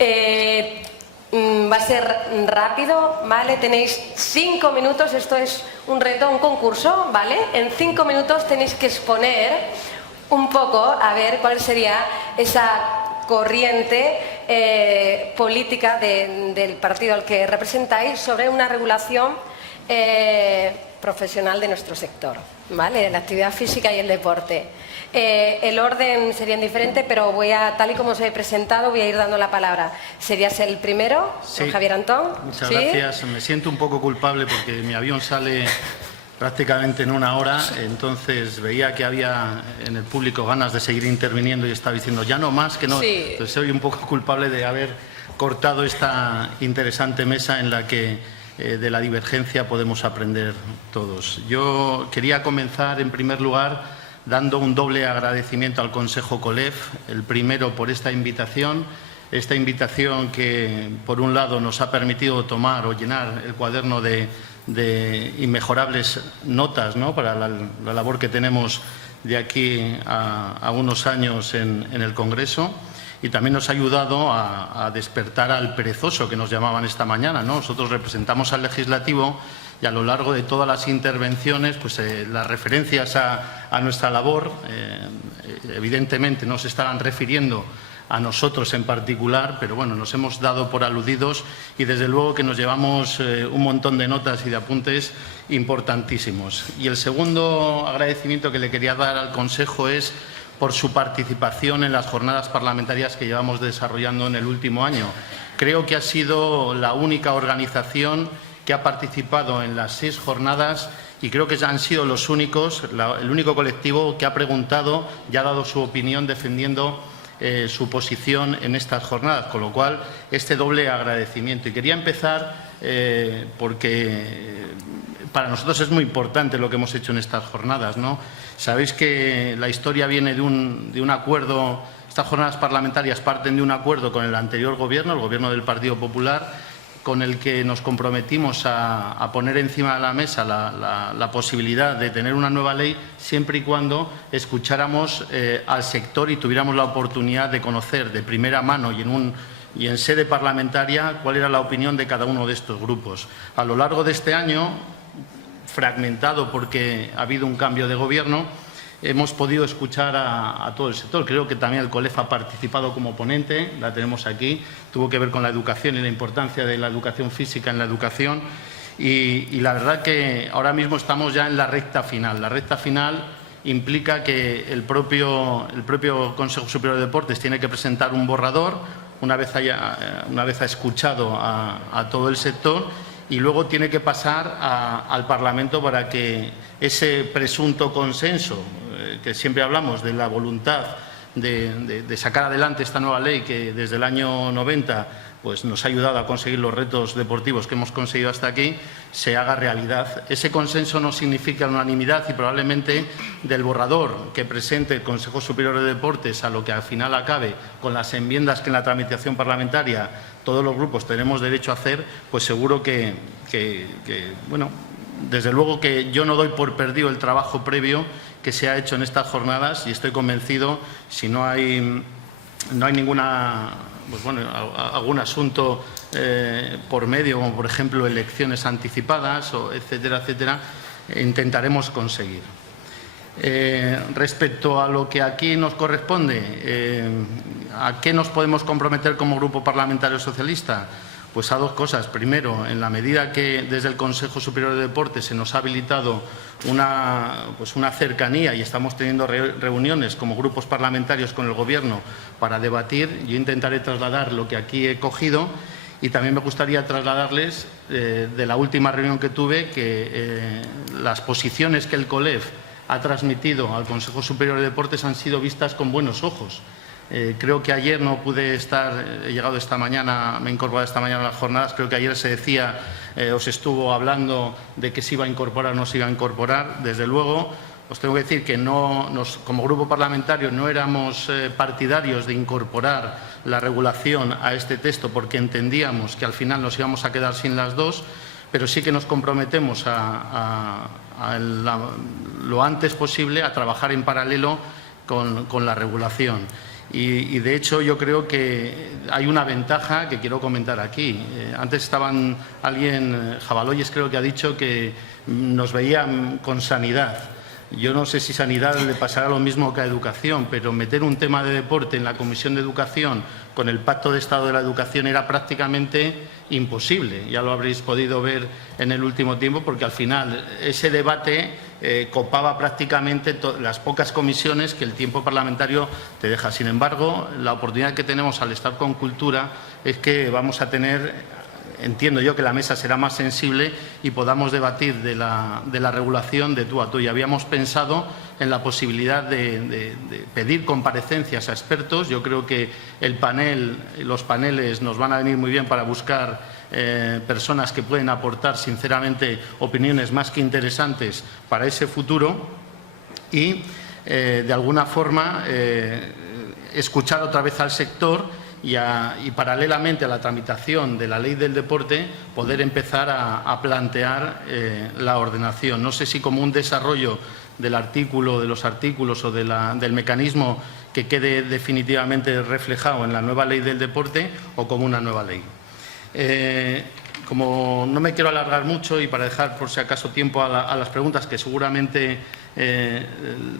Va a ser rápido, ¿vale? Tenéis 5 minutos, esto es un reto, un concurso, ¿vale? En 5 minutos tenéis que exponer un poco, a ver cuál sería esa corriente política del partido al que representáis sobre una regulación profesional de nuestro sector, ¿vale? De la actividad física y el deporte. El orden sería diferente, pero tal y como os he presentado, voy a ir dando la palabra. ¿Serías el primero, sí. Javier Antón? Muchas ¿Sí? gracias. Me siento un poco culpable porque mi avión sale prácticamente en 1 hora, entonces veía que había en el público ganas de seguir interviniendo y estaba diciendo ya no más, que no. Sí. Entonces soy un poco culpable de haber cortado esta interesante mesa en la que de la divergencia podemos aprender todos. Yo quería comenzar en primer lugar dando un doble agradecimiento al Consejo COLEF, el primero por esta invitación que por un lado nos ha permitido tomar o llenar el cuaderno de inmejorables notas, ¿no?, para la labor que tenemos de aquí a unos años en el Congreso, y también nos ha ayudado a despertar al perezoso que nos llamaban esta mañana, ¿no? Nosotros representamos al Legislativo y a lo largo de todas las intervenciones, pues las referencias a nuestra labor, evidentemente no se estaban refiriendo a nosotros en particular, pero bueno, nos hemos dado por aludidos y desde luego que nos llevamos un montón de notas y de apuntes importantísimos. Y el segundo agradecimiento que le quería dar al Consejo es por su participación en las jornadas parlamentarias que llevamos desarrollando en el último año. Creo que ha sido la única organización que ha participado en las 6 jornadas y creo que han sido los únicos, el único colectivo que ha preguntado y ha dado su opinión defendiendo su posición en estas jornadas, con lo cual este doble agradecimiento. Y quería empezar porque para nosotros es muy importante lo que hemos hecho en estas jornadas, ¿no? Sabéis que la historia viene de un acuerdo, estas jornadas parlamentarias parten de un acuerdo con el anterior gobierno, el gobierno del Partido Popular, con el que nos comprometimos a poner encima de la mesa la posibilidad de tener una nueva ley siempre y cuando escucháramos al sector y tuviéramos la oportunidad de conocer de primera mano y en sede parlamentaria cuál era la opinión de cada uno de estos grupos. A lo largo de este año, fragmentado porque ha habido un cambio de gobierno, hemos podido escuchar a todo el sector. Creo que también el COLEF ha participado como ponente, la tenemos aquí, tuvo que ver con la educación y la importancia de la educación física en la educación y la verdad que ahora mismo estamos ya en la recta final. La recta final implica que el propio Consejo Superior de Deportes tiene que presentar un borrador una vez ha escuchado a todo el sector y luego tiene que pasar al Parlamento para que ese presunto consenso, que siempre hablamos de la voluntad de sacar adelante esta nueva ley que desde el año 90 pues, nos ha ayudado a conseguir los retos deportivos que hemos conseguido hasta aquí, se haga realidad. Ese consenso no significa unanimidad y probablemente del borrador que presente el Consejo Superior de Deportes a lo que al final acabe con las enmiendas que en la tramitación parlamentaria todos los grupos tenemos derecho a hacer, pues seguro que bueno, desde luego que yo no doy por perdido el trabajo previo que se ha hecho en estas jornadas y estoy convencido, si no hay ninguna, pues bueno, algún asunto por medio, como por ejemplo elecciones anticipadas, o etcétera, etcétera, intentaremos conseguir. Respecto a lo que aquí nos corresponde, ¿a qué nos podemos comprometer como Grupo Parlamentario Socialista? Pues a 2 cosas. Primero, en la medida que desde el Consejo Superior de Deportes se nos ha habilitado una cercanía y estamos teniendo reuniones como grupos parlamentarios con el Gobierno para debatir, yo intentaré trasladar lo que aquí he cogido y también me gustaría trasladarles de la última reunión que tuve que las posiciones que el COLEF ha transmitido al Consejo Superior de Deportes han sido vistas con buenos ojos. Creo que ayer no pude estar, he llegado esta mañana, me he incorporado esta mañana a las jornadas, creo que ayer se decía o se estuvo hablando de que se iba a incorporar o no se iba a incorporar. Desde luego, os tengo que decir que como grupo parlamentario no éramos partidarios de incorporar la regulación a este texto porque entendíamos que al final nos íbamos a quedar sin las dos, pero sí que nos comprometemos lo antes posible a trabajar en paralelo con la regulación. Y de hecho yo creo que hay una ventaja que quiero comentar aquí. Antes Jabaloyes creo que ha dicho que nos veían con sanidad. Yo no sé si sanidad le pasará lo mismo que a educación, pero meter un tema de deporte en la Comisión de Educación con el Pacto de Estado de la Educación era prácticamente imposible. Ya lo habréis podido ver en el último tiempo, porque al final ese debate copaba prácticamente las pocas comisiones que el tiempo parlamentario te deja. Sin embargo, la oportunidad que tenemos al estar con Cultura es que vamos a tener... Entiendo yo que la mesa será más sensible y podamos debatir de la regulación de tú a tú. Y habíamos pensado en la posibilidad de pedir comparecencias a expertos. Yo creo que los paneles nos van a venir muy bien para buscar personas que pueden aportar, sinceramente, opiniones más que interesantes para ese futuro y, de alguna forma, escuchar otra vez al sector y paralelamente a la tramitación de la ley del deporte poder empezar a plantear la ordenación. No sé si como un desarrollo del artículo, de los artículos o del mecanismo que quede definitivamente reflejado en la nueva ley del deporte o como una nueva ley. Como no me quiero alargar mucho y para dejar por si acaso tiempo a las preguntas que seguramente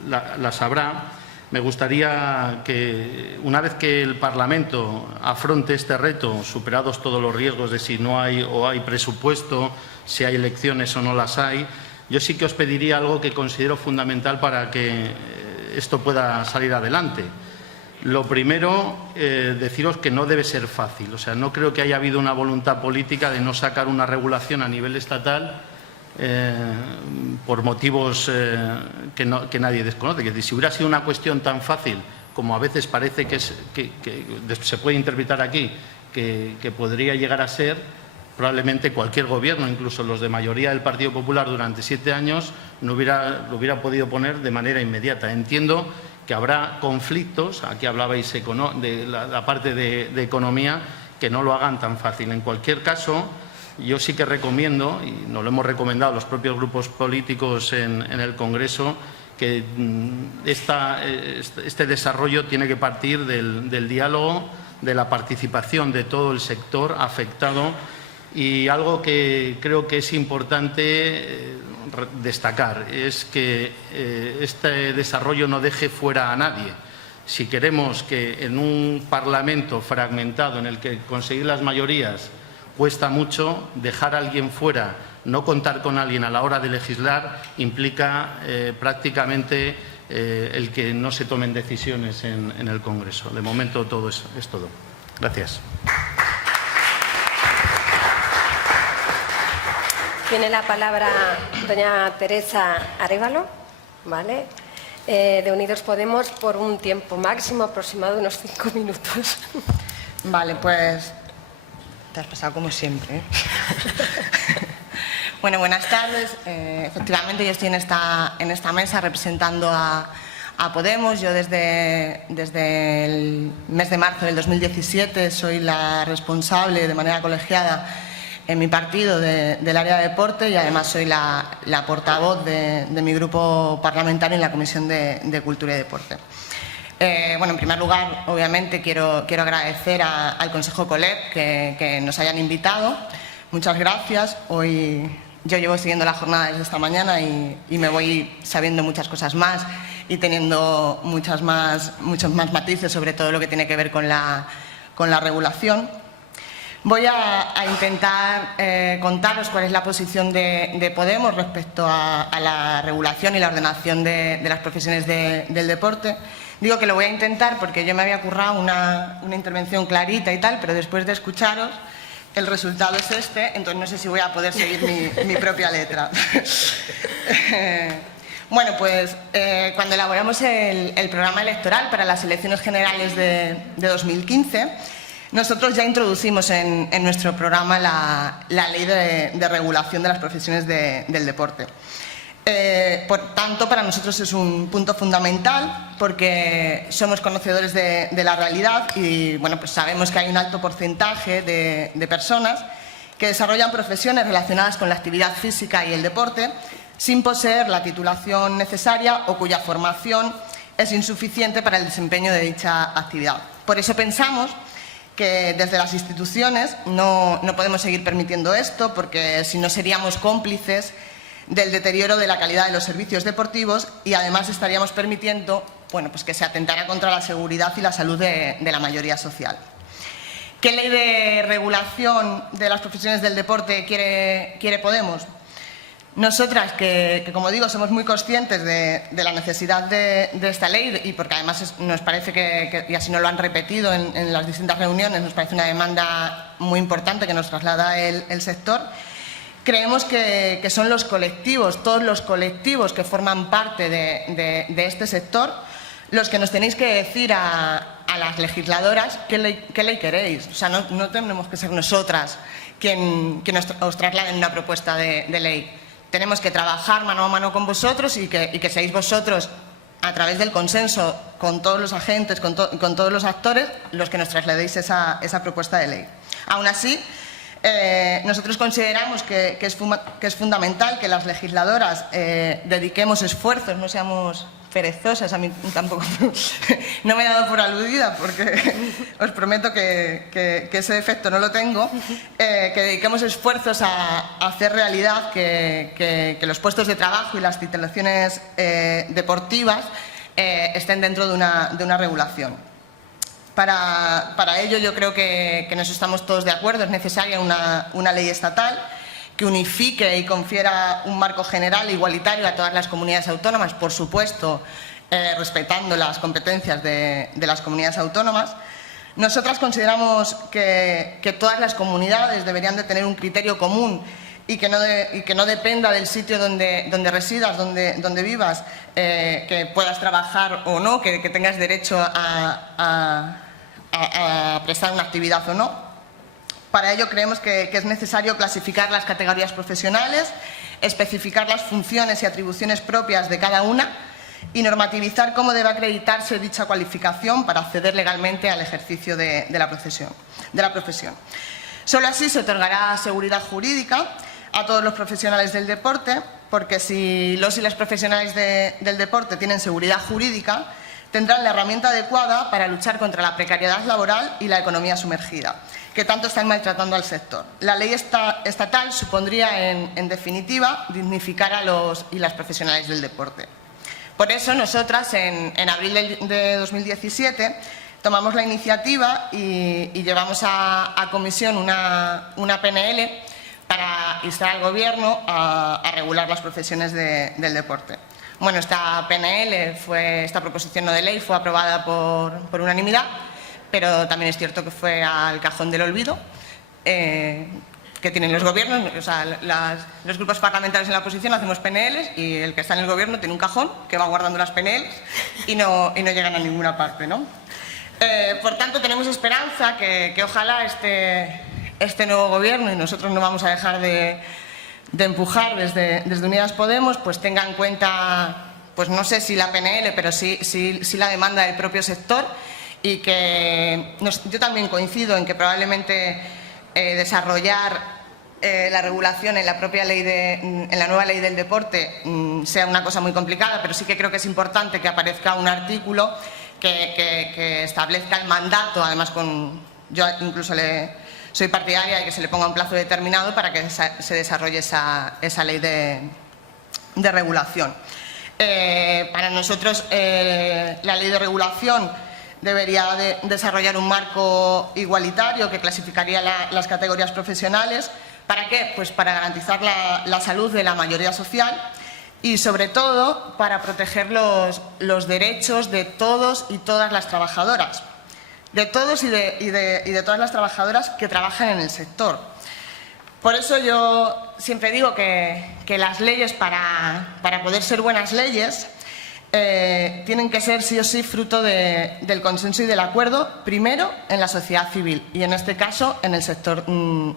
las habrá, me gustaría que, una vez que el Parlamento afronte este reto, superados todos los riesgos de si no hay o hay presupuesto, si hay elecciones o no las hay, yo sí que os pediría algo que considero fundamental para que esto pueda salir adelante. Lo primero, deciros que no debe ser fácil. O sea, no creo que haya habido una voluntad política de no sacar una regulación a nivel estatal por motivos que nadie desconoce. Que si hubiera sido una cuestión tan fácil como a veces parece que se puede interpretar aquí, que podría llegar a ser, probablemente cualquier gobierno, incluso los de mayoría del Partido Popular durante 7 años, lo hubiera podido poner de manera inmediata. Entiendo que habrá conflictos, aquí hablabais de la parte de economía, que no lo hagan tan fácil. En cualquier caso, yo sí que recomiendo, y nos lo hemos recomendado los propios grupos políticos en el Congreso, que este desarrollo tiene que partir del diálogo, de la participación de todo el sector afectado, y algo que creo que es importante destacar es que este desarrollo no deje fuera a nadie. Si queremos que en un Parlamento fragmentado en el que conseguir las mayorías cuesta mucho, dejar a alguien fuera, no contar con alguien a la hora de legislar, implica prácticamente el que no se tomen decisiones en el Congreso. De momento todo es todo. Gracias. Tiene la palabra doña Teresa Arévalo, ¿vale? De Unidos Podemos, por un tiempo máximo aproximado de unos 5 minutos. Vale, pues te has pasado como siempre, ¿eh? Bueno, buenas tardes. Efectivamente, yo estoy en esta mesa representando a Podemos. Yo desde el mes de marzo del 2017 soy la responsable de manera colegiada en mi partido del área de deporte y además soy la portavoz de mi grupo parlamentario en la Comisión de Cultura y Deporte. Bueno, en primer lugar, obviamente, quiero agradecer al Consejo COLEP que nos hayan invitado. Muchas gracias. Hoy yo llevo siguiendo la jornada desde esta mañana y me voy sabiendo muchas cosas más y teniendo muchos más matices sobre todo lo que tiene que ver con la regulación. Voy a intentar contaros cuál es la posición de Podemos respecto a la regulación y la ordenación de las profesiones del deporte. Digo que lo voy a intentar porque yo me había currado una intervención clarita y tal, pero después de escucharos el resultado es este, entonces no sé si voy a poder seguir mi propia letra. Bueno, pues cuando elaboramos el programa electoral para las elecciones generales de 2015, nosotros ya introducimos en nuestro programa la ley de regulación de las profesiones del deporte. Por tanto, para nosotros es un punto fundamental porque somos conocedores de la realidad y bueno, pues sabemos que hay un alto porcentaje de personas que desarrollan profesiones relacionadas con la actividad física y el deporte sin poseer la titulación necesaria o cuya formación es insuficiente para el desempeño de dicha actividad. Por eso pensamos que desde las instituciones no podemos seguir permitiendo esto, porque si no seríamos cómplices del deterioro de la calidad de los servicios deportivos y además estaríamos permitiendo pues que se atentara contra la seguridad y la salud de la mayoría social. ¿Qué ley de regulación de las profesiones del deporte quiere Podemos? Nosotras, que como digo, somos muy conscientes de la necesidad de esta ley y porque además nos parece que, y así nos lo han repetido en las distintas reuniones, nos parece una demanda muy importante que nos traslada el sector, creemos que son los colectivos, todos los colectivos que forman parte de este sector, los que nos tenéis que decir a las legisladoras qué ley queréis. O sea, no tenemos que ser nosotras quien os trasladen una propuesta de ley. Tenemos que trabajar mano a mano con vosotros y que seáis vosotros, a través del consenso con todos los agentes, con todos los actores, los que nos trasladéis esa propuesta de ley. Aún así, nosotros consideramos que es fundamental que las legisladoras dediquemos esfuerzos, no seamos perezosas. A mí tampoco no me he dado por aludida porque os prometo que ese defecto no lo tengo, que dediquemos esfuerzos a hacer realidad que los puestos de trabajo y las titulaciones deportivas estén dentro de una regulación. Para ello yo creo que en eso estamos todos de acuerdo, es necesaria una ley estatal que unifique y confiera un marco general e igualitario a todas las comunidades autónomas, por supuesto, respetando las competencias de las comunidades autónomas. Nosotras consideramos que todas las comunidades deberían de tener un criterio común y que no dependa del sitio donde residas, donde vivas, que puedas trabajar o no, que tengas derecho a prestar una actividad o no. Para ello creemos que es necesario clasificar las categorías profesionales, especificar las funciones y atribuciones propias de cada una y normativizar cómo debe acreditarse dicha cualificación para acceder legalmente al ejercicio de la profesión. Solo así se otorgará seguridad jurídica a todos los profesionales del deporte, porque si los y las profesionales del deporte tienen seguridad jurídica, tendrán la herramienta adecuada para luchar contra la precariedad laboral y la economía sumergida, que tanto están maltratando al sector. La ley estatal supondría, en definitiva, dignificar a los y las profesionales del deporte. Por eso, nosotras, en abril de 2017, tomamos la iniciativa y llevamos a comisión una PNL para instar al Gobierno a regular las profesiones del deporte. Bueno, esta PNL, esta proposición no de ley, fue aprobada por unanimidad, pero también es cierto que fue al cajón del olvido que tienen los gobiernos. O sea, los grupos parlamentarios en la oposición hacemos PNLs y el que está en el gobierno tiene un cajón que va guardando las PNLs y no llegan a ninguna parte, ¿no? Por tanto, tenemos esperanza que ojalá este nuevo gobierno, y nosotros no vamos a dejar de empujar desde Unidas Podemos, pues tenga en cuenta, pues no sé si la PNL, pero sí la demanda del propio sector, y que yo también coincido en que probablemente desarrollar la regulación en la propia ley en la nueva ley del deporte sea una cosa muy complicada, pero sí que creo que es importante que aparezca un artículo que establezca el mandato, además yo incluso soy partidaria de que se le ponga un plazo determinado para que se desarrolle esa ley de regulación. Para nosotros la ley de regulación debería desarrollar un marco igualitario que clasificaría las categorías profesionales. ¿Para qué? Pues para garantizar la salud de la mayoría social y, sobre todo, para proteger los derechos de todos y todas las trabajadoras. De todos y de todas las trabajadoras que trabajan en el sector. Por eso yo siempre digo que las leyes, para poder ser buenas leyes, tienen que ser sí o sí fruto del consenso y del acuerdo, primero en la sociedad civil y en este caso en el sector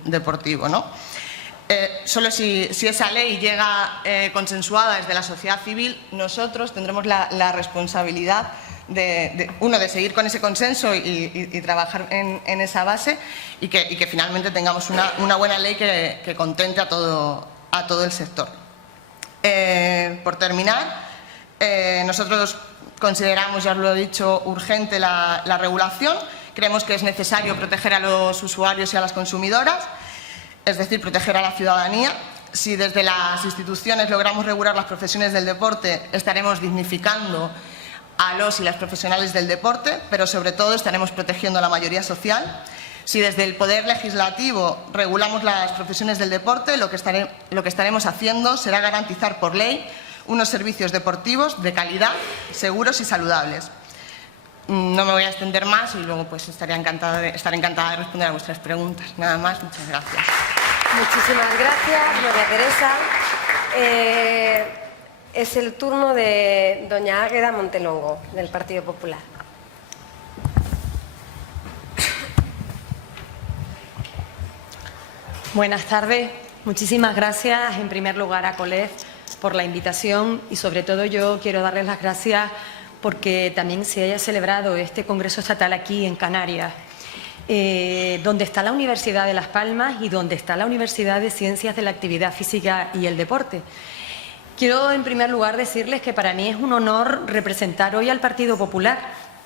deportivo, ¿no? Solo si esa ley llega consensuada desde la sociedad civil, nosotros tendremos la responsabilidad de seguir con ese consenso y trabajar en esa base y que finalmente tengamos una buena ley que contente a todo el sector. Por terminar, nosotros Consideramos, ya os lo he dicho, urgente la regulación. Creemos que es necesario proteger a los usuarios y a las consumidoras, es decir, proteger a la ciudadanía. Si desde las instituciones logramos regular las profesiones del deporte, estaremos dignificando a los y las profesionales del deporte, pero sobre todo estaremos protegiendo a la mayoría social. Si desde el Poder Legislativo regulamos las profesiones del deporte, lo que estaremos haciendo será garantizar por ley unos servicios deportivos de calidad, seguros y saludables. No me voy a extender más y luego pues estaré encantada de responder a vuestras preguntas. Nada más, muchas gracias. Muchísimas gracias, María Teresa. Es el turno de doña Águeda Montelongo, del Partido Popular. Buenas tardes. Muchísimas gracias, en primer lugar, a COLEF por la invitación y, sobre todo, yo quiero darles las gracias porque también se haya celebrado este Congreso Estatal aquí en Canarias, donde está la Universidad de Las Palmas y donde está la Universidad de Ciencias de la Actividad Física y el Deporte. Quiero, en primer lugar, decirles que para mí es un honor representar hoy al Partido Popular,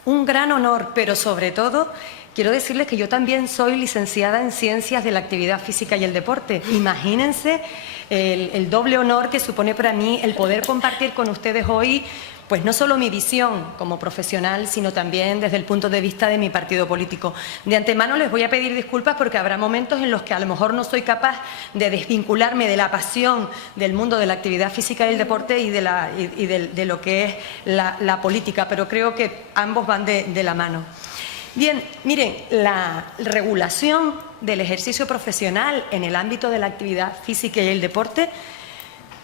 un gran honor, pero sobre todo quiero decirles que yo también soy licenciada en Ciencias de la Actividad Física y el Deporte. Imagínense el doble honor que supone para mí el poder compartir con ustedes hoy pues no solo mi visión como profesional, sino también desde el punto de vista de mi partido político. De antemano les voy a pedir disculpas porque habrá momentos en los que a lo mejor no soy capaz de desvincularme de la pasión del mundo de la actividad física y el deporte y de lo que es la política, pero creo que ambos van de la mano. Bien, miren, la regulación del ejercicio profesional en el ámbito de la actividad física y el deporte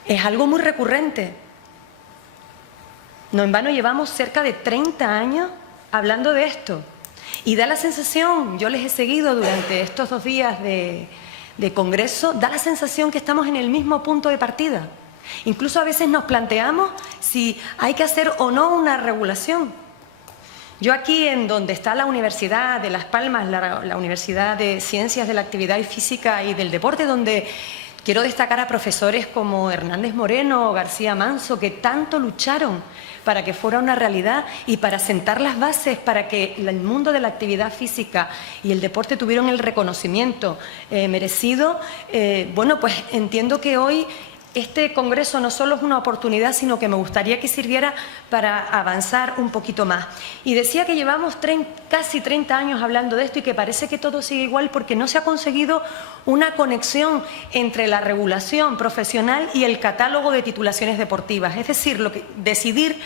es algo muy recurrente. No en vano llevamos cerca de 30 años hablando de esto y da la sensación, yo les he seguido durante estos 2 días de congreso, da la sensación que estamos en el mismo punto de partida. Incluso a veces nos planteamos si hay que hacer o no una regulación. Yo aquí, en donde está la Universidad de Las Palmas, la Universidad de Ciencias de la Actividad Física y del Deporte, donde quiero destacar a profesores como Hernández Moreno o García Manso, que tanto lucharon para que fuera una realidad y para sentar las bases para que el mundo de la actividad física y el deporte tuvieran el reconocimiento merecido. Bueno, pues entiendo que hoy este congreso no solo es una oportunidad, sino que me gustaría que sirviera para avanzar un poquito más. Y decía que llevamos casi 30 años hablando de esto y que parece que todo sigue igual porque no se ha conseguido una conexión entre la regulación profesional y el catálogo de titulaciones deportivas. Es decir, decidir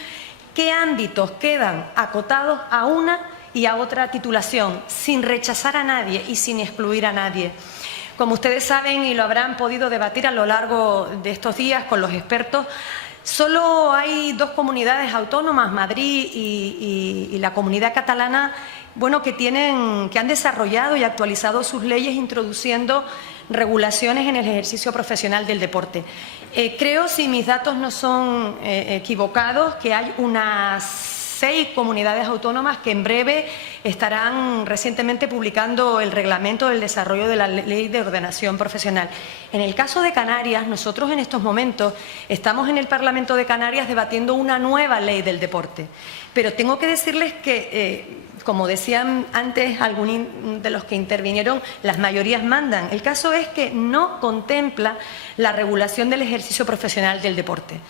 qué ámbitos quedan acotados a una y a otra titulación, sin rechazar a nadie y sin excluir a nadie. Como ustedes saben y lo habrán podido debatir a lo largo de estos días con los expertos, solo hay 2 comunidades autónomas, Madrid y la comunidad catalana, bueno, que han desarrollado y actualizado sus leyes introduciendo regulaciones en el ejercicio profesional del deporte. Creo, si mis datos no son equivocados, que hay unas 6 comunidades autónomas que en breve estarán recientemente publicando el reglamento del desarrollo de la Ley de Ordenación Profesional. En el caso de Canarias, nosotros en estos momentos estamos en el Parlamento de Canarias debatiendo una nueva ley del deporte. Pero tengo que decirles que, como decían antes algunos de los que intervinieron, las mayorías mandan. El caso es que no contempla la regulación del ejercicio profesional del deporte.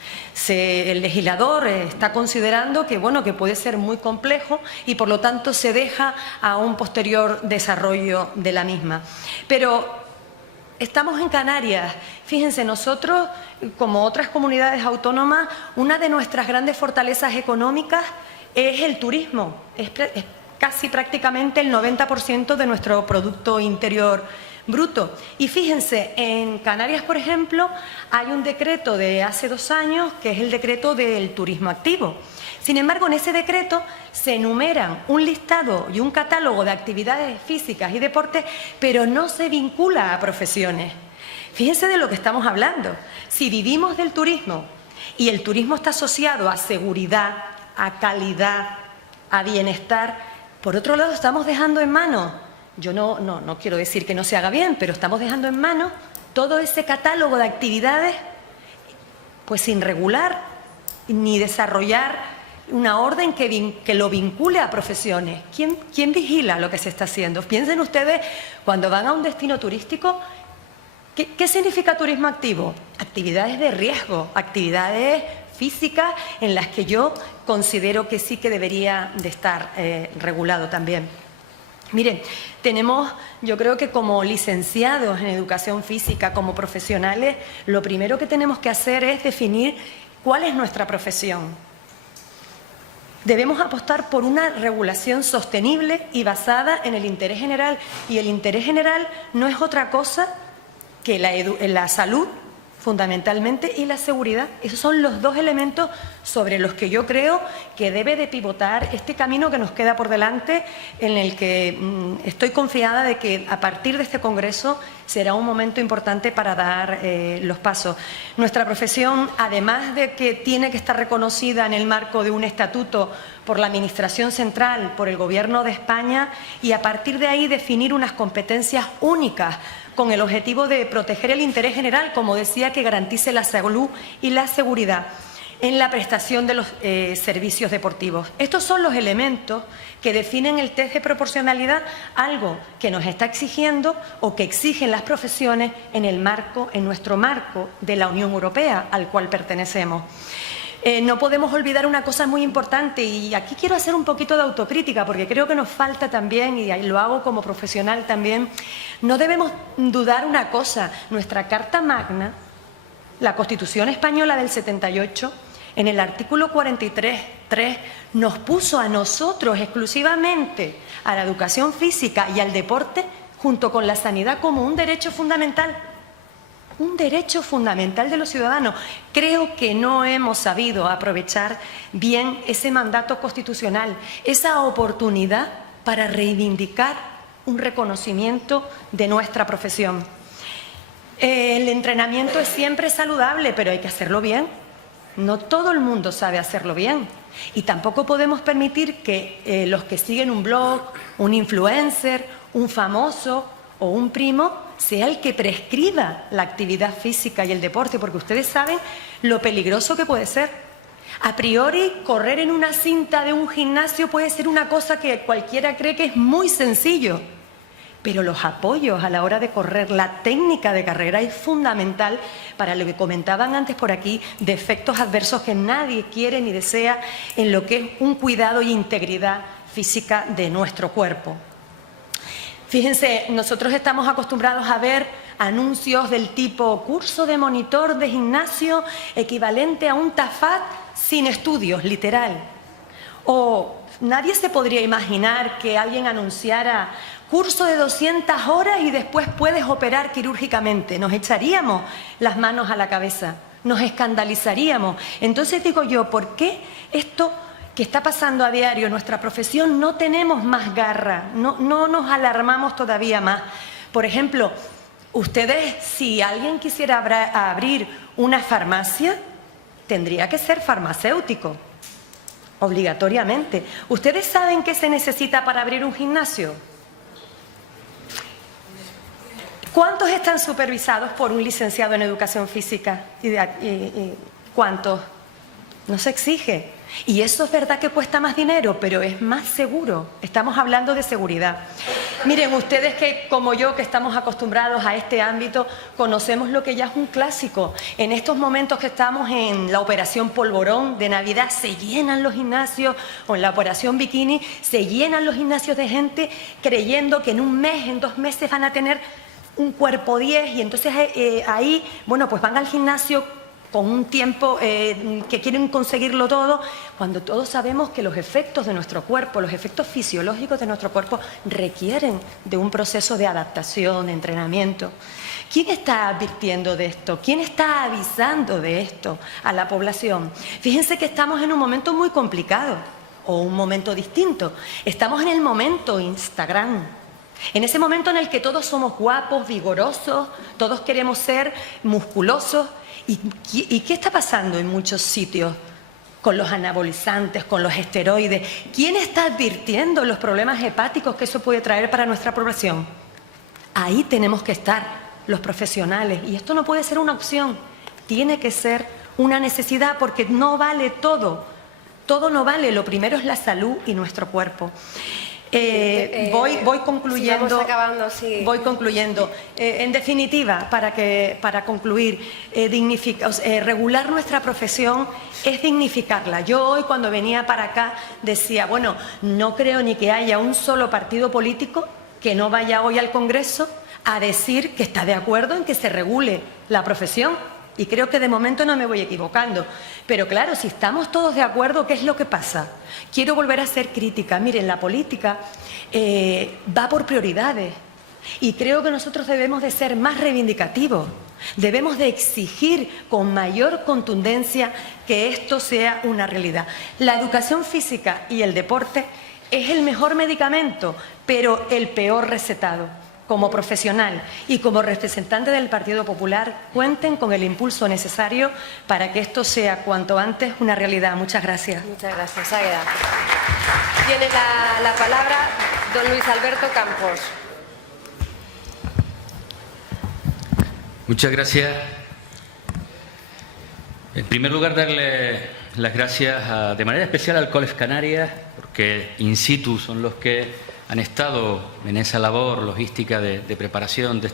El legislador está considerando que, bueno, que puede ser muy complejo y por lo tanto se deja a un posterior desarrollo de la misma. Pero estamos en Canarias. Fíjense, nosotros, como otras comunidades autónomas, una de nuestras grandes fortalezas económicas es el turismo. Es casi prácticamente el 90% de nuestro Producto Interior Bruto. Y fíjense, en Canarias, por ejemplo, hay un decreto de hace 2 años que es el decreto del turismo activo. Sin embargo, en ese decreto se enumeran un listado y un catálogo de actividades físicas y deportes, pero no se vincula a profesiones. Fíjense de lo que estamos hablando. Si vivimos del turismo y el turismo está asociado a seguridad, a calidad, a bienestar, por otro lado estamos dejando en manos, yo no quiero decir que no se haga bien, pero estamos dejando en manos todo ese catálogo de actividades pues sin regular ni desarrollar una orden que lo vincule a profesiones. ¿Quién vigila lo que se está haciendo? Piensen ustedes, cuando van a un destino turístico, ¿qué significa turismo activo? Actividades de riesgo, actividades físicas en las que yo considero que sí que debería de estar regulado también. Miren, yo creo que como licenciados en educación física, como profesionales, lo primero que tenemos que hacer es definir cuál es nuestra profesión. Debemos apostar por una regulación sostenible y basada en el interés general. Y el interés general no es otra cosa que la salud, fundamentalmente, y la seguridad. Esos son los dos elementos sobre los que yo creo que debe de pivotar este camino que nos queda por delante, en el que estoy confiada de que a partir de este Congreso será un momento importante para dar los pasos. Nuestra profesión, además de que tiene que estar reconocida en el marco de un estatuto por la Administración Central, por el Gobierno de España, y a partir de ahí definir unas competencias únicas con el objetivo de proteger el interés general, como decía, que garantice la salud y la seguridad en la prestación de los servicios deportivos. Estos son los elementos que definen el test de proporcionalidad, algo que nos está exigiendo o que exigen las profesiones en nuestro marco de la Unión Europea, al cual pertenecemos. No podemos olvidar una cosa muy importante, y aquí quiero hacer un poquito de autocrítica porque creo que nos falta también, y lo hago como profesional también. No debemos dudar una cosa: nuestra Carta Magna, la Constitución Española del 78, en el artículo 43.3, nos puso a nosotros exclusivamente a la educación física y al deporte, junto con la sanidad, como un derecho fundamental. Un derecho fundamental de los ciudadanos. Creo que no hemos sabido aprovechar bien ese mandato constitucional, esa oportunidad para reivindicar un reconocimiento de nuestra profesión. El entrenamiento es siempre saludable, pero hay que hacerlo bien. No todo el mundo sabe hacerlo bien. Y tampoco podemos permitir que los que siguen un blog, un influencer, un famoso o un primo sea el que prescriba la actividad física y el deporte, porque ustedes saben lo peligroso que puede ser. A priori, correr en una cinta de un gimnasio puede ser una cosa que cualquiera cree que es muy sencillo, pero los apoyos a la hora de correr, la técnica de carrera es fundamental para lo que comentaban antes por aquí, de efectos adversos que nadie quiere ni desea en lo que es un cuidado y integridad física de nuestro cuerpo. Fíjense, nosotros estamos acostumbrados a ver anuncios del tipo curso de monitor de gimnasio equivalente a un TAFAT sin estudios, literal. O nadie se podría imaginar que alguien anunciara curso de 200 horas y después puedes operar quirúrgicamente. Nos echaríamos las manos a la cabeza, nos escandalizaríamos. Entonces digo yo, ¿por qué esto que está pasando a diario en nuestra profesión no tenemos más garra, no nos alarmamos todavía más? Por ejemplo, ustedes, si alguien quisiera abrir una farmacia, tendría que ser farmacéutico, obligatoriamente. ¿Ustedes saben qué se necesita para abrir un gimnasio? ¿Cuántos están supervisados por un licenciado en educación física? ¿Cuántos? No se exige. Y eso es verdad que cuesta más dinero, pero es más seguro. Estamos hablando de seguridad. Miren, ustedes que, como yo, que estamos acostumbrados a este ámbito, conocemos lo que ya es un clásico. En estos momentos que estamos en la operación Polvorón de Navidad, se llenan los gimnasios, o en la operación Bikini, se llenan los gimnasios de gente creyendo que en un mes, en 2 meses van a tener un cuerpo 10, y entonces ahí, bueno, pues van al gimnasio con un tiempo que quieren conseguirlo todo, cuando todos sabemos que los efectos de nuestro cuerpo, los efectos fisiológicos de nuestro cuerpo requieren de un proceso de adaptación, de entrenamiento. ¿Quién está advirtiendo de esto? ¿Quién está avisando de esto a la población? Fíjense que estamos en un momento muy complicado, o un momento distinto. Estamos en el momento Instagram. En ese momento en el que todos somos guapos, vigorosos, todos queremos ser musculosos. ¿Y qué está pasando en muchos sitios con los anabolizantes, con los esteroides? ¿Quién está advirtiendo los problemas hepáticos que eso puede traer para nuestra población? Ahí tenemos que estar los profesionales, y esto no puede ser una opción, tiene que ser una necesidad, porque no vale todo Todo no vale, lo primero es la salud y nuestro cuerpo. Voy concluyendo. Si vamos acabando, sí. Voy concluyendo. En definitiva, para concluir, regular nuestra profesión es dignificarla. Yo hoy, cuando venía para acá, decía, bueno, no creo ni que haya un solo partido político que no vaya hoy al Congreso a decir que está de acuerdo en que se regule la profesión. Y creo que de momento no me voy equivocando. Pero claro, si estamos todos de acuerdo, ¿qué es lo que pasa? Quiero volver a ser crítica. Miren, la política va por prioridades. Y creo que nosotros debemos de ser más reivindicativos. Debemos de exigir con mayor contundencia que esto sea una realidad. La educación física y el deporte es el mejor medicamento, pero el peor recetado. Como profesional y como representante del Partido Popular, cuenten con el impulso necesario para que esto sea cuanto antes una realidad. Muchas gracias. Muchas gracias, Águeda. Tiene la palabra don Luis Alberto Campos. Muchas gracias. En primer lugar, darle las gracias de manera especial al College Canarias, porque in situ son los que han estado en esa labor logística de preparación de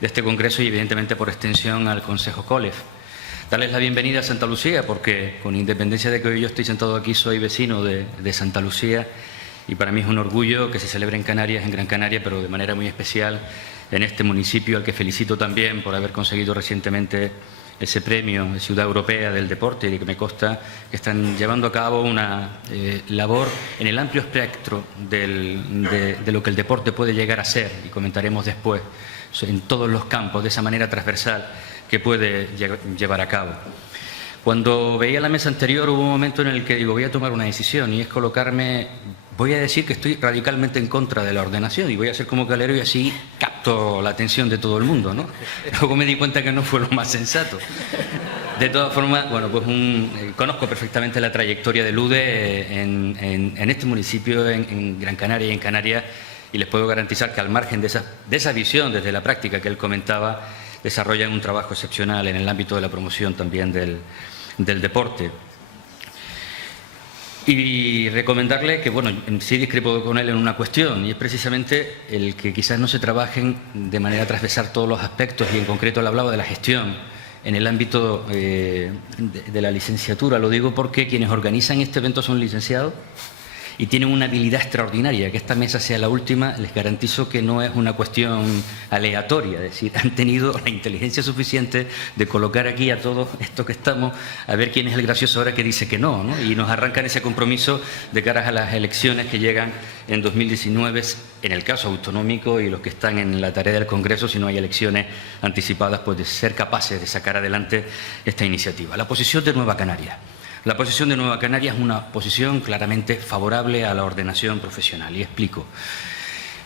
este congreso y, evidentemente, por extensión, al Consejo COLEF. Darles la bienvenida a Santa Lucía, porque, con independencia de que hoy yo estoy sentado aquí, soy vecino de Santa Lucía, y para mí es un orgullo que se celebre en Canarias, en Gran Canaria, pero de manera muy especial en este municipio, al que felicito también por haber conseguido recientemente ese premio de Ciudad Europea del Deporte, y que me consta que están llevando a cabo una labor en el amplio espectro de lo que el deporte puede llegar a ser, y comentaremos después, en todos los campos, de esa manera transversal que puede llevar a cabo. Cuando veía la mesa anterior hubo un momento en el que digo, voy a tomar una decisión, y es colocarme, voy a decir que estoy radicalmente en contra de la ordenación, y voy a ser como calero y así capto la atención de todo el mundo, ¿no? Luego me di cuenta que no fue lo más sensato. De todas formas, bueno, pues conozco perfectamente la trayectoria de LUDE en este municipio, en Gran Canaria y en Canarias, y les puedo garantizar que, al margen de esa visión desde la práctica que él comentaba, desarrollan un trabajo excepcional en el ámbito de la promoción también del deporte. Y recomendarle que, bueno, sí discrepo con él en una cuestión, y es precisamente el que quizás no se trabajen de manera transversal todos los aspectos, y en concreto él hablaba de la gestión en el ámbito de la licenciatura. Lo digo porque quienes organizan este evento son licenciados y tienen una habilidad extraordinaria. Que esta mesa sea la última, les garantizo que no es una cuestión aleatoria, es decir, han tenido la inteligencia suficiente de colocar aquí a todos estos que estamos, a ver quién es el gracioso ahora que dice que no, ¿no? Y nos arrancan ese compromiso de cara a las elecciones que llegan en 2019, en el caso autonómico, y los que están en la tarea del Congreso, si no hay elecciones anticipadas, pues de ser capaces de sacar adelante esta iniciativa. La posición de Nueva Canarias. La posición de Nueva Canarias es una posición claramente favorable a la ordenación profesional, y explico.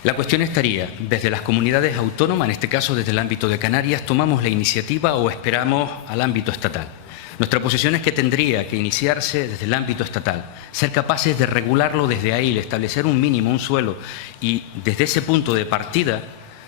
La cuestión estaría, desde las comunidades autónomas, en este caso desde el ámbito de Canarias, ¿tomamos la iniciativa o esperamos al ámbito estatal? Nuestra posición es que tendría que iniciarse desde el ámbito estatal, ser capaces de regularlo desde ahí, de establecer un mínimo, un suelo, y desde ese punto de partida,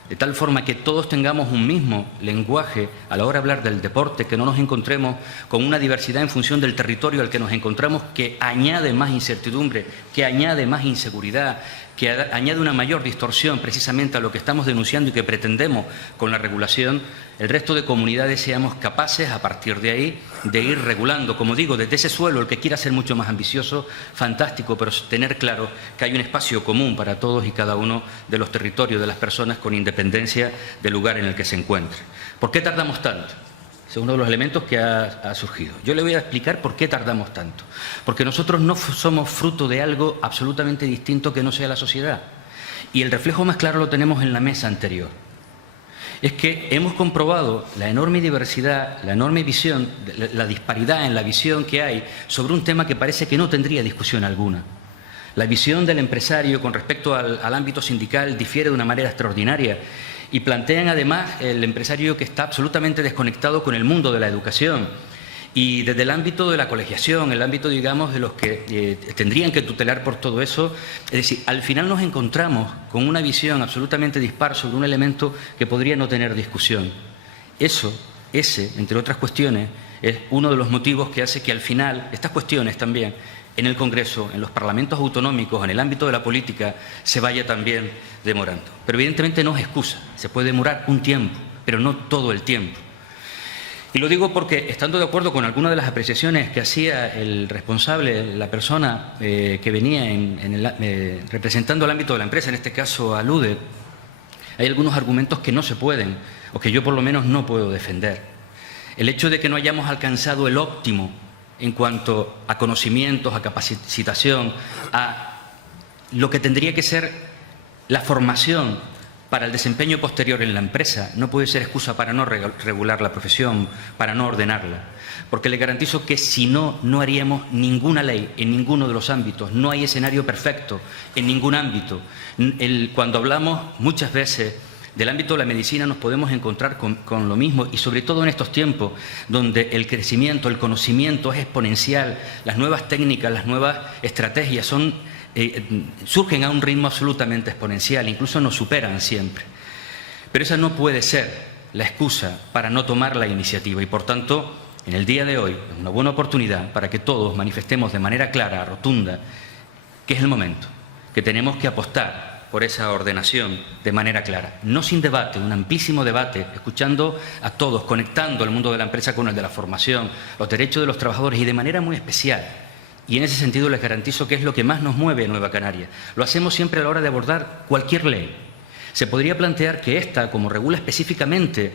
de tal forma que todos tengamos un mismo lenguaje a la hora de hablar del deporte, que no nos encontremos con una diversidad en función del territorio al que nos encontramos, que añade más incertidumbre, que añade más inseguridad, que añade una mayor distorsión precisamente a lo que estamos denunciando y que pretendemos con la regulación. El resto de comunidades seamos capaces, a partir de ahí, de ir regulando, como digo, desde ese suelo. El que quiera ser mucho más ambicioso, fantástico, pero tener claro que hay un espacio común para todos y cada uno de los territorios de las personas, con independencia del lugar en el que se encuentre. ¿Por qué tardamos tanto? Es uno de los elementos que ha surgido. Yo le voy a explicar por qué tardamos tanto. Porque nosotros no somos fruto de algo absolutamente distinto que no sea la sociedad. Y el reflejo más claro lo tenemos en la mesa anterior. Es que hemos comprobado la enorme diversidad, la enorme visión, la disparidad en la visión que hay sobre un tema que parece que no tendría discusión alguna. La visión del empresario con respecto al ámbito sindical difiere de una manera extraordinaria. Y plantean además el empresario que está absolutamente desconectado con el mundo de la educación. Y desde el ámbito de la colegiación, el ámbito, digamos, de los que tendrían que tutelar por todo eso, es decir, al final nos encontramos con una visión absolutamente dispar sobre un elemento que podría no tener discusión. Ese, entre otras cuestiones, es uno de los motivos que hace que al final estas cuestiones también en el Congreso, en los parlamentos autonómicos, en el ámbito de la política, se vaya también demorando. Pero evidentemente no es excusa, se puede demorar un tiempo, pero no todo el tiempo. Y lo digo porque, estando de acuerdo con algunas de las apreciaciones que hacía el responsable, la persona que venía representando el ámbito de la empresa, en este caso Alude, hay algunos argumentos que no se pueden, o que yo por lo menos no puedo defender. El hecho de que no hayamos alcanzado el óptimo en cuanto a conocimientos, a capacitación, a lo que tendría que ser la formación para el desempeño posterior en la empresa, no puede ser excusa para no regular la profesión, para no ordenarla. Porque le garantizo que si no, no haríamos ninguna ley en ninguno de los ámbitos. No hay escenario perfecto en ningún ámbito. Cuando hablamos muchas veces del ámbito de la medicina nos podemos encontrar con lo mismo, y sobre todo en estos tiempos donde el crecimiento, el conocimiento es exponencial, las nuevas técnicas, las nuevas estrategias surgen a un ritmo absolutamente exponencial, incluso nos superan siempre. Pero esa no puede ser la excusa para no tomar la iniciativa, y por tanto, en el día de hoy es una buena oportunidad para que todos manifestemos de manera clara, rotunda, que es el momento, que tenemos que apostar por esa ordenación de manera clara, no sin debate, un amplísimo debate, escuchando a todos, conectando el mundo de la empresa con el de la formación, los derechos de los trabajadores, y de manera muy especial. Y en ese sentido les garantizo que es lo que más nos mueve en Nueva Canaria. Lo hacemos siempre a la hora de abordar cualquier ley. Se podría plantear que esta, como regula específicamente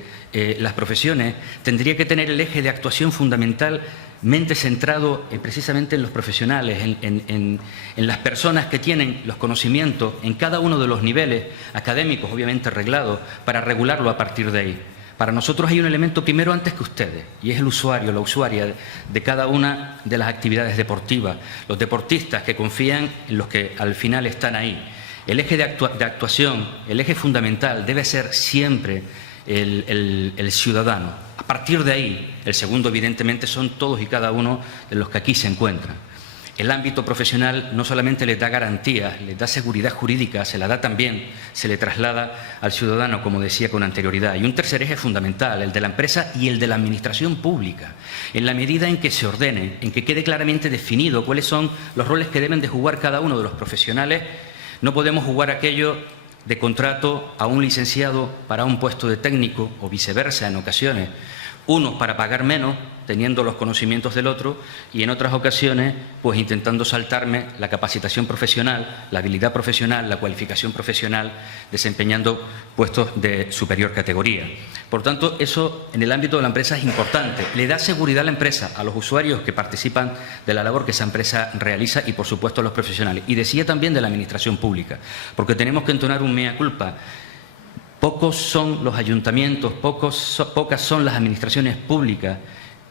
las profesiones, tendría que tener el eje de actuación fundamentalmente centrado precisamente en los profesionales, en las personas que tienen los conocimientos en cada uno de los niveles académicos, obviamente reglados, para regularlo a partir de ahí. Para nosotros hay un elemento primero antes que ustedes, y es el usuario, la usuaria de cada una de las actividades deportivas, los deportistas que confían en los que al final están ahí. El eje de actuación, el eje fundamental debe ser siempre el ciudadano. A partir de ahí, el segundo evidentemente son todos y cada uno de los que aquí se encuentran. El ámbito profesional no solamente les da garantías, les da seguridad jurídica, se la da también, se le traslada al ciudadano, como decía con anterioridad. Y un tercer eje fundamental, el de la empresa y el de la administración pública, en la medida en que se ordene, en que quede claramente definido cuáles son los roles que deben de jugar cada uno de los profesionales. No podemos jugar aquello de contrato a un licenciado para un puesto de técnico o viceversa en ocasiones. Unos para pagar menos, teniendo los conocimientos del otro, y en otras ocasiones, pues intentando saltarme la capacitación profesional, la habilidad profesional, la cualificación profesional, desempeñando puestos de superior categoría. Por tanto, eso en el ámbito de la empresa es importante. Le da seguridad a la empresa, a los usuarios que participan de la labor que esa empresa realiza y, por supuesto, a los profesionales. Y decía también de la administración pública, porque tenemos que entonar un mea culpa. Pocos son los ayuntamientos, pocas son las administraciones públicas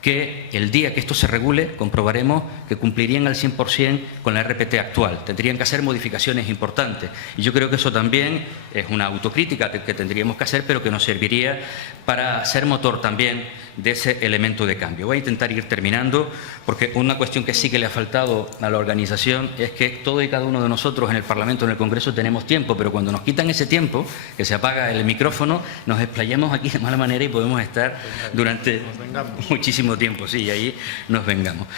que el día que esto se regule comprobaremos que cumplirían al 100% con la RPT actual. Tendrían que hacer modificaciones importantes. Y yo creo que eso también es una autocrítica que tendríamos que hacer, pero que nos serviría para ser motor también de ese elemento de cambio. Voy a intentar ir terminando, porque una cuestión que sí que le ha faltado a la organización es que todos y cada uno de nosotros en el Parlamento, en el Congreso, tenemos tiempo, pero cuando nos quitan ese tiempo, que se apaga el micrófono, nos explayamos aquí de mala manera y podemos estar durante muchísimo tiempo, sí, y ahí nos vengamos.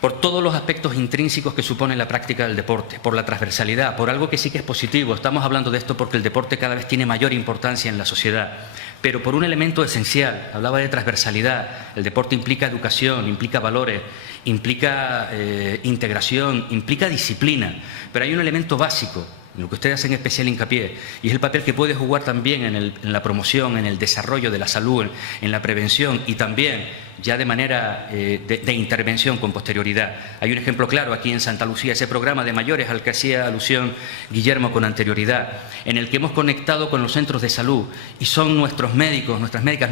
Por todos los aspectos intrínsecos que supone la práctica del deporte, por la transversalidad, por algo que sí que es positivo. Estamos hablando de esto porque el deporte cada vez tiene mayor importancia en la sociedad, pero por un elemento esencial. Hablaba de transversalidad. El deporte implica educación, implica valores, implica integración, implica disciplina, pero hay un elemento básico en lo que ustedes hacen especial hincapié, y es el papel que puede jugar también en la promoción, en el desarrollo de la salud, en la prevención, y también ya de manera de intervención con posterioridad. Hay un ejemplo claro aquí en Santa Lucía, ese programa de mayores al que hacía alusión Guillermo con anterioridad, en el que hemos conectado con los centros de salud, y son nuestros médicos, nuestras médicas,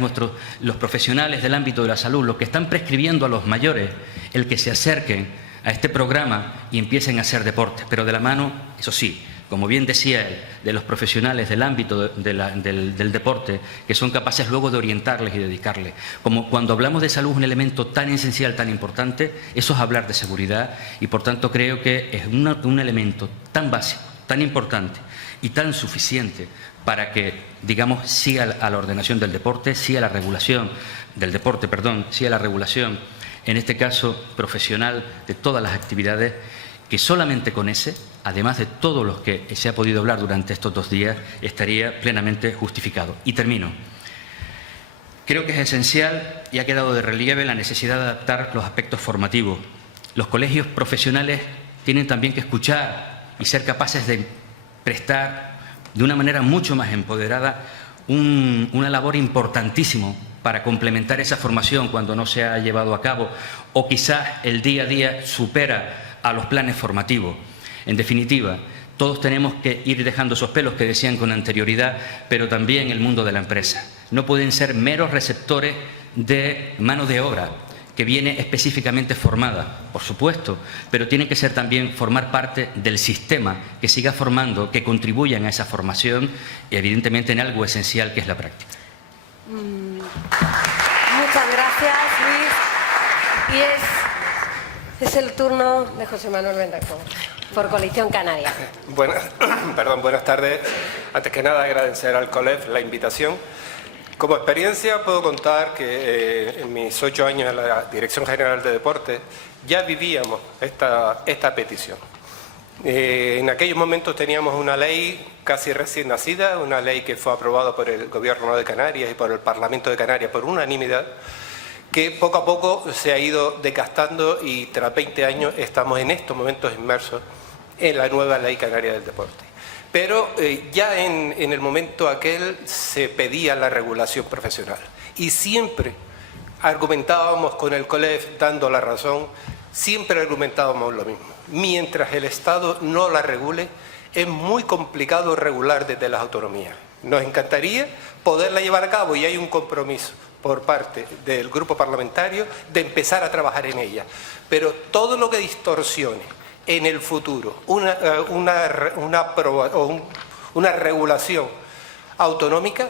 los profesionales del ámbito de la salud, los que están prescribiendo a los mayores el que se acerquen a este programa y empiecen a hacer deporte, pero de la mano, eso sí, como bien decía él, de los profesionales del ámbito del deporte, que son capaces luego de orientarles y dedicarles. Como cuando hablamos de salud, un elemento tan esencial, tan importante, eso es hablar de seguridad, y por tanto creo que es un elemento tan básico, tan importante y tan suficiente para que, digamos, sí a la ordenación del deporte, sí a la regulación del deporte, sí a la regulación en este caso profesional, de todas las actividades, que solamente con ese, además de todos los que se ha podido hablar durante estos 2 días, estaría plenamente justificado. Y termino. Creo que es esencial y ha quedado de relieve la necesidad de adaptar los aspectos formativos. Los colegios profesionales tienen también que escuchar y ser capaces de prestar de una manera mucho más empoderada una labor importantísima para complementar esa formación cuando no se ha llevado a cabo o quizás el día a día supera a los planes formativos. En definitiva, todos tenemos que ir dejando esos pelos que decían con anterioridad, pero también el mundo de la empresa. No pueden ser meros receptores de mano de obra que viene específicamente formada, por supuesto, pero tienen que ser también formar parte del sistema que siga formando, que contribuyan a esa formación y evidentemente en algo esencial que es la práctica. Muchas gracias, Luis. Y es el turno de José Manuel Bentancur, por Coalición Canaria. Buenas tardes. Antes que nada, agradecer al COLEF la invitación. Como experiencia puedo contar que en mis 8 años en la Dirección General de Deportes ya vivíamos esta petición. En aquellos momentos teníamos una ley casi recién nacida, una ley que fue aprobada por el Gobierno de Canarias y por el Parlamento de Canarias por unanimidad, que poco a poco se ha ido desgastando y tras 20 años estamos en estos momentos inmersos en la nueva Ley Canaria del Deporte. Pero ya en el momento aquel se pedía la regulación profesional y siempre argumentábamos con el COLEF dando la razón, siempre argumentábamos lo mismo. Mientras el Estado no la regule, es muy complicado regular desde las autonomías. Nos encantaría poderla llevar a cabo y hay un compromiso por parte del grupo parlamentario de empezar a trabajar en ella. Pero todo lo que distorsione en el futuro una regulación autonómica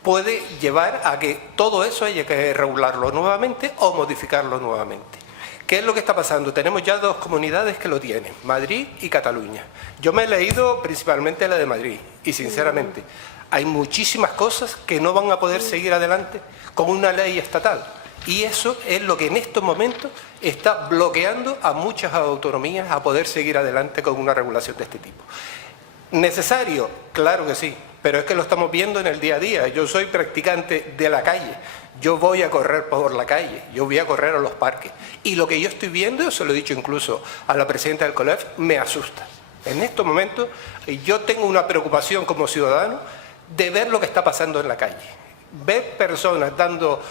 puede llevar a que todo eso haya que regularlo nuevamente o modificarlo nuevamente. ¿Qué es lo que está pasando? Tenemos ya 2 comunidades que lo tienen, Madrid y Cataluña. Yo me he leído principalmente la de Madrid y sinceramente hay muchísimas cosas que no van a poder seguir adelante con una ley estatal. Y eso es lo que en estos momentos está bloqueando a muchas autonomías a poder seguir adelante con una regulación de este tipo. ¿Necesario? Claro que sí, pero es que lo estamos viendo en el día a día. Yo soy practicante de la calle, yo voy a correr por la calle, yo voy a correr a los parques. Y lo que yo estoy viendo, eso lo he dicho incluso a la presidenta del COLEF, me asusta. En estos momentos yo tengo una preocupación como ciudadano de ver lo que está pasando en la calle. Ver personas dando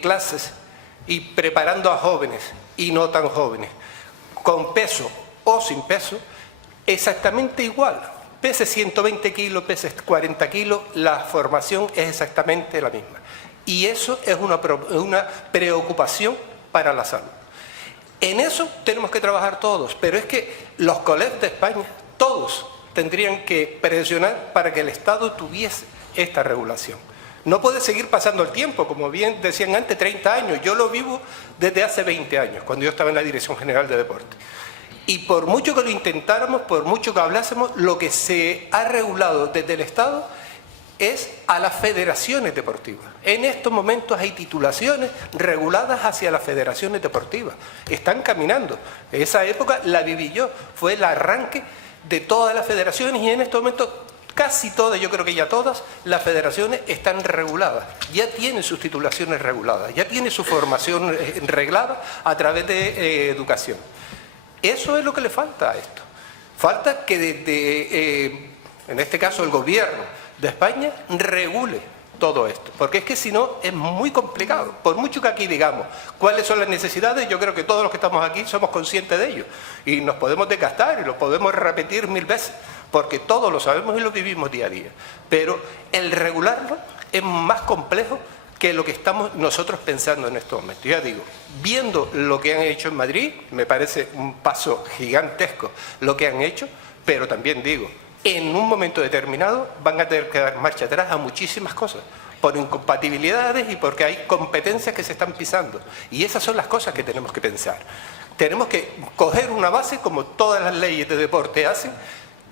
clases y preparando a jóvenes y no tan jóvenes, con peso o sin peso, exactamente igual. Pese 120 kilos, pese 40 kilos, la formación es exactamente la misma. Y eso es una preocupación para la salud. En eso tenemos que trabajar todos, pero es que los COLEF de España, todos tendrían que presionar para que el Estado tuviese esta regulación. No puede seguir pasando el tiempo, como bien decían antes, 30 años. Yo lo vivo desde hace 20 años, cuando yo estaba en la Dirección General de Deportes. Y por mucho que lo intentáramos, por mucho que hablásemos, lo que se ha regulado desde el Estado es a las federaciones deportivas. En estos momentos hay titulaciones reguladas hacia las federaciones deportivas. Están caminando. Esa época la viví yo. Fue el arranque de todas las federaciones y en estos momentos casi todas, yo creo que ya todas, las federaciones están reguladas. Ya tienen sus titulaciones reguladas, ya tienen su formación reglada a través de educación. Eso es lo que le falta a esto. Falta que desde, en este caso, el gobierno de España regule todo esto, porque es que si no es muy complicado. Por mucho que aquí digamos cuáles son las necesidades, yo creo que todos los que estamos aquí somos conscientes de ello y nos podemos desgastar y lo podemos repetir 1000 veces, porque todos lo sabemos y lo vivimos día a día. Pero el regularlo es más complejo que lo que estamos nosotros pensando en estos momentos. Ya digo, viendo lo que han hecho en Madrid, me parece un paso gigantesco lo que han hecho, pero también digo, en un momento determinado van a tener que dar marcha atrás a muchísimas cosas, por incompatibilidades y porque hay competencias que se están pisando. Y esas son las cosas que tenemos que pensar. Tenemos que coger una base, como todas las leyes de deporte hacen,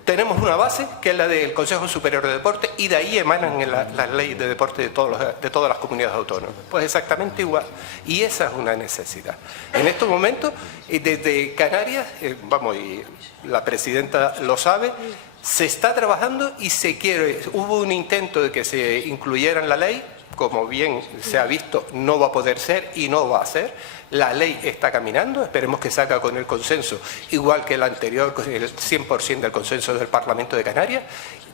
tenemos una base que es la del Consejo Superior de Deporte y de ahí emanan las leyes de deporte de todas las comunidades autónomas. Pues exactamente igual. Y esa es una necesidad. En estos momentos, desde Canarias, y la presidenta lo sabe, se está trabajando y se quiere. Hubo un intento de que se incluyera en la ley, como bien se ha visto, no va a poder ser y no va a ser. La ley está caminando, esperemos que salga con el consenso, igual que el anterior, con el 100% del consenso del Parlamento de Canarias,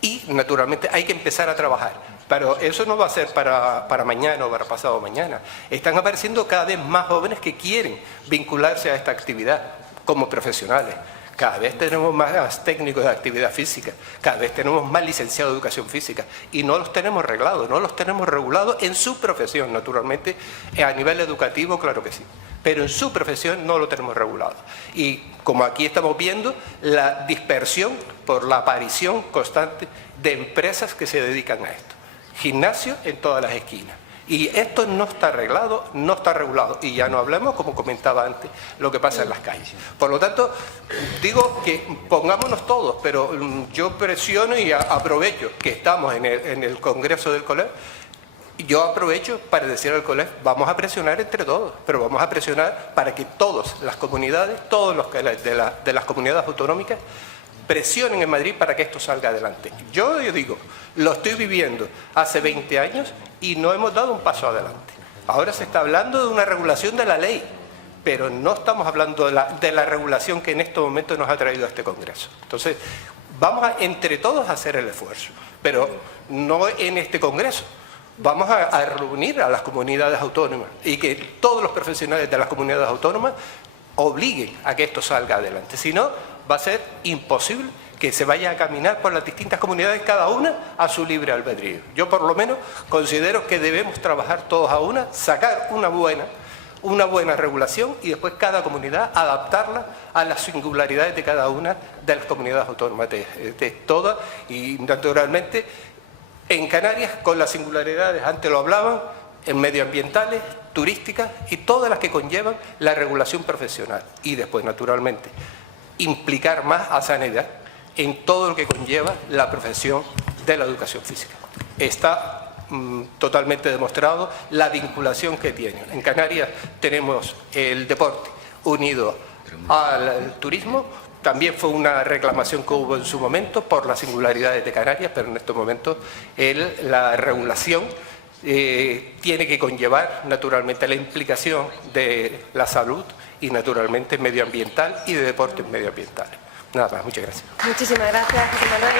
y naturalmente hay que empezar a trabajar. Pero eso no va a ser para mañana o para pasado mañana. Están apareciendo cada vez más jóvenes que quieren vincularse a esta actividad como profesionales. Cada vez tenemos más técnicos de actividad física, cada vez tenemos más licenciados de educación física y no los tenemos reglados, no los tenemos regulados en su profesión, naturalmente, a nivel educativo, claro que sí, pero en su profesión no lo tenemos regulado. Y como aquí estamos viendo, la dispersión por la aparición constante de empresas que se dedican a esto. Gimnasio en todas las esquinas. Y esto no está arreglado, no está regulado. Y ya no hablemos, como comentaba antes, lo que pasa en las calles. Por lo tanto, digo que pongámonos todos, pero yo presiono y aprovecho que estamos en el Congreso del COLEF. Yo aprovecho para decir al COLEF, vamos a presionar entre todos, pero vamos a presionar para que todas las comunidades, todos los de las comunidades autonómicas, presionen en Madrid para que esto salga adelante. Yo digo, lo estoy viviendo hace 20 años y no hemos dado un paso adelante. Ahora se está hablando de una regulación de la ley, pero no estamos hablando de la regulación que en estos momentos nos ha traído a este Congreso. Entonces, vamos entre todos a hacer el esfuerzo, pero no en este Congreso. Vamos a reunir a las comunidades autónomas y que todos los profesionales de las comunidades autónomas obliguen a que esto salga adelante. Si no, va a ser imposible que se vaya a caminar por las distintas comunidades, cada una a su libre albedrío. Yo por lo menos considero que debemos trabajar todos a una, sacar una buena regulación y después cada comunidad adaptarla a las singularidades de cada una de las comunidades autónomas, de todas, y naturalmente en Canarias con las singularidades, antes lo hablaban, en medioambientales, turísticas y todas las que conllevan la regulación profesional. Y después, naturalmente, implicar más a sanidad en todo lo que conlleva la profesión de la educación física. Está totalmente demostrado la vinculación que tiene. En Canarias tenemos el deporte unido al turismo. También fue una reclamación que hubo en su momento por las singularidades de Canarias, pero en estos momentos la regulación tiene que conllevar naturalmente la implicación de la salud y naturalmente medioambiental y de deportes medioambientales. Nada más, muchas gracias. Muchísimas gracias, José Manuel.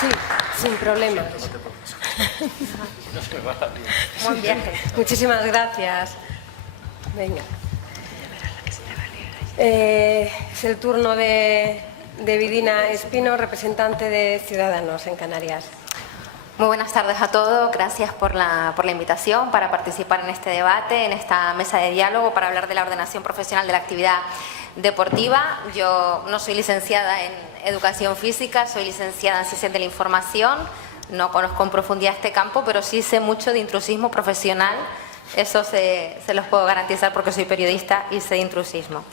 Sí, sin problema. Buen viaje. Muchísimas gracias. Venga. Es el turno de Vidina Espino, representante de Ciudadanos en Canarias. Muy buenas tardes a todos. Gracias por la invitación para participar en este debate, en esta mesa de diálogo para hablar de la ordenación profesional de la actividad deportiva. Yo no soy licenciada en Educación Física, soy licenciada en Ciencias de la Información. No conozco en profundidad este campo, pero sí sé mucho de intrusismo profesional. Eso se los puedo garantizar porque soy periodista y sé de intrusismo.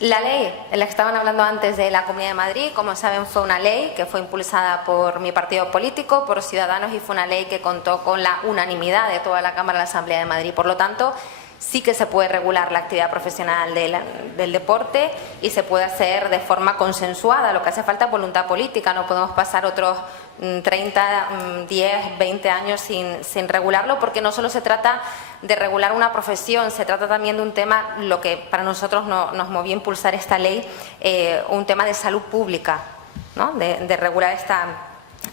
La ley en la que estaban hablando antes de la Comunidad de Madrid, como saben, fue una ley que fue impulsada por mi partido político, por Ciudadanos, y fue una ley que contó con la unanimidad de toda la Cámara de la Asamblea de Madrid. Por lo tanto, sí que se puede regular la actividad profesional del deporte y se puede hacer de forma consensuada. Lo que hace falta es voluntad política. No podemos pasar otros 30, 10, 20 años sin regularlo, porque no solo se trata de regular una profesión, se trata también de un tema, lo que para nosotros nos movió a impulsar esta ley, un tema de salud pública, ¿no? de regular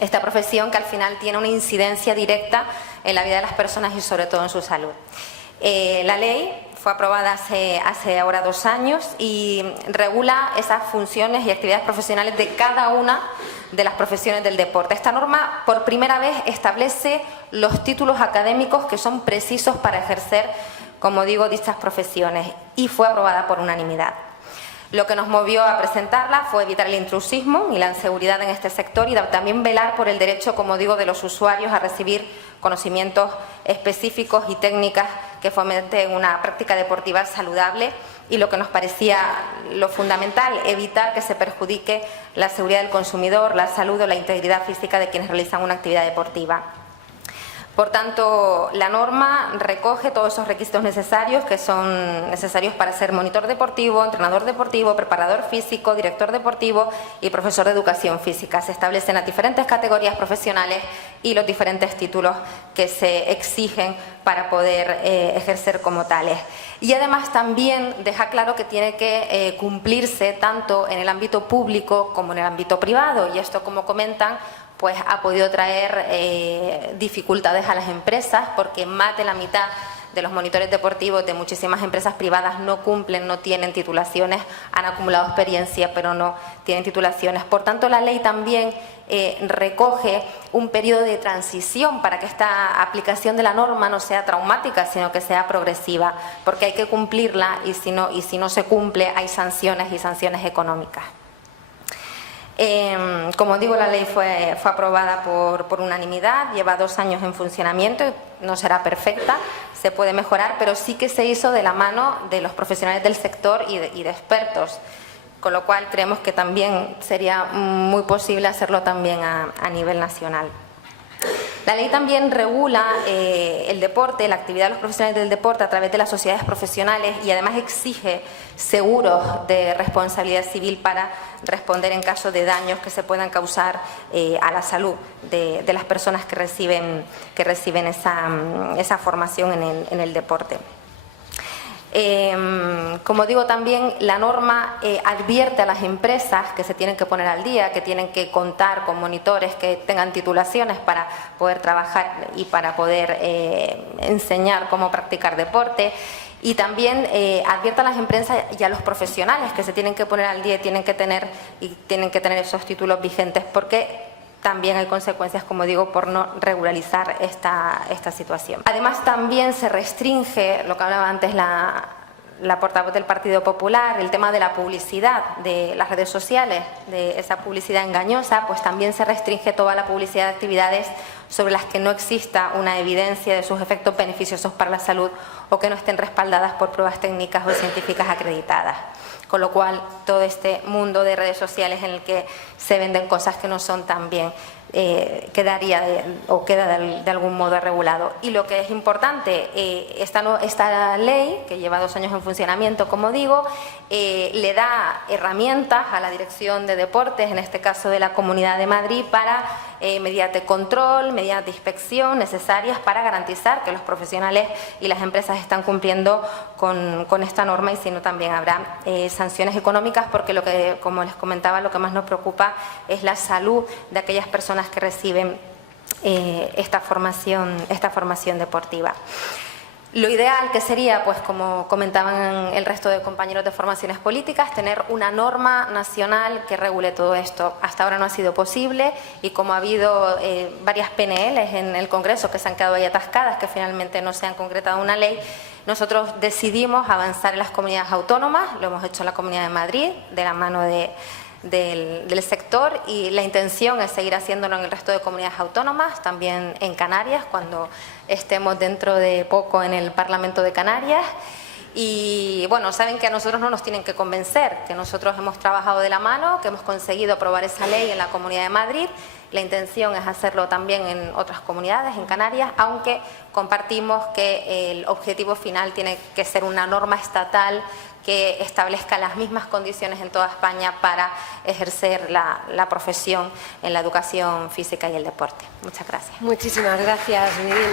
esta profesión que al final tiene una incidencia directa en la vida de las personas y sobre todo en su salud. La ley fue aprobada hace ahora 2 años y regula esas funciones y actividades profesionales de cada una de las profesiones del deporte. Esta norma por primera vez establece los títulos académicos que son precisos para ejercer, como digo, dichas profesiones, y fue aprobada por unanimidad. Lo que nos movió a presentarla fue evitar el intrusismo y la inseguridad en este sector y también velar por el derecho, como digo, de los usuarios a recibir conocimientos específicos y técnicas que fomenten una práctica deportiva saludable y lo que nos parecía lo fundamental, evitar que se perjudique la seguridad del consumidor, la salud o la integridad física de quienes realizan una actividad deportiva. Por tanto, la norma recoge todos esos requisitos necesarios que son necesarios para ser monitor deportivo, entrenador deportivo, preparador físico, director deportivo y profesor de educación física. Se establecen las diferentes categorías profesionales y los diferentes títulos que se exigen para poder ejercer como tales. Y además también deja claro que tiene que cumplirse tanto en el ámbito público como en el ámbito privado, y esto, como comentan, pues ha podido traer dificultades a las empresas, porque más de la mitad de los monitores deportivos de muchísimas empresas privadas no cumplen, no tienen titulaciones, han acumulado experiencia pero no tienen titulaciones. Por tanto, la ley también recoge un periodo de transición para que esta aplicación de la norma no sea traumática, sino que sea progresiva, porque hay que cumplirla y si no se cumple hay sanciones y sanciones económicas. Como digo, la ley fue aprobada por unanimidad, lleva 2 años en funcionamiento, no será perfecta, se puede mejorar, pero sí que se hizo de la mano de los profesionales del sector y de expertos, con lo cual creemos que también sería muy posible hacerlo también a nivel nacional. La ley también regula el deporte, la actividad de los profesionales del deporte a través de las sociedades profesionales, y además exige seguros de responsabilidad civil para responder en caso de daños que se puedan causar a la salud de las personas que reciben esa formación en el deporte. Como digo, también la norma advierte a las empresas que se tienen que poner al día, que tienen que contar con monitores que tengan titulaciones para poder trabajar y para poder enseñar cómo practicar deporte. Y también advierte a las empresas y a los profesionales que se tienen que poner al día y tienen que tener esos títulos vigentes, porque también hay consecuencias, como digo, por no regularizar esta situación. Además, también se restringe, lo que hablaba antes la portavoz del Partido Popular, el tema de la publicidad de las redes sociales, de esa publicidad engañosa, pues también se restringe toda la publicidad de actividades sobre las que no exista una evidencia de sus efectos beneficiosos para la salud o que no estén respaldadas por pruebas técnicas o científicas acreditadas. Con lo cual, todo este mundo de redes sociales en el que se venden cosas que no son tan bien, queda de algún modo regulado. Y lo que es importante, esta ley, que lleva 2 años en funcionamiento, como digo, le da herramientas a la Dirección de Deportes, en este caso de la Comunidad de Madrid, para, mediante control, mediante inspección, necesarias para garantizar que los profesionales y las empresas están cumpliendo con esta norma, y si no también habrá sanciones económicas, porque como les comentaba, lo que más nos preocupa es la salud de aquellas personas que reciben esta formación deportiva. Lo ideal que sería, pues como comentaban el resto de compañeros de formaciones políticas, tener una norma nacional que regule todo esto. Hasta ahora no ha sido posible, y como ha habido varias PNLs en el Congreso que se han quedado ahí atascadas, que finalmente no se han concretado una ley, nosotros decidimos avanzar en las comunidades autónomas. Lo hemos hecho en la Comunidad de Madrid, de la mano del sector, y la intención es seguir haciéndolo en el resto de comunidades autónomas, también en Canarias, cuando estemos dentro de poco en el Parlamento de Canarias. Y bueno, saben que a nosotros no nos tienen que convencer, que nosotros hemos trabajado de la mano, que hemos conseguido aprobar esa ley en la Comunidad de Madrid. La intención es hacerlo también en otras comunidades, en Canarias, aunque compartimos que el objetivo final tiene que ser una norma estatal que establezca las mismas condiciones en toda España para ejercer la profesión en la educación física y el deporte. Muchas gracias. Muchísimas gracias, Miguel.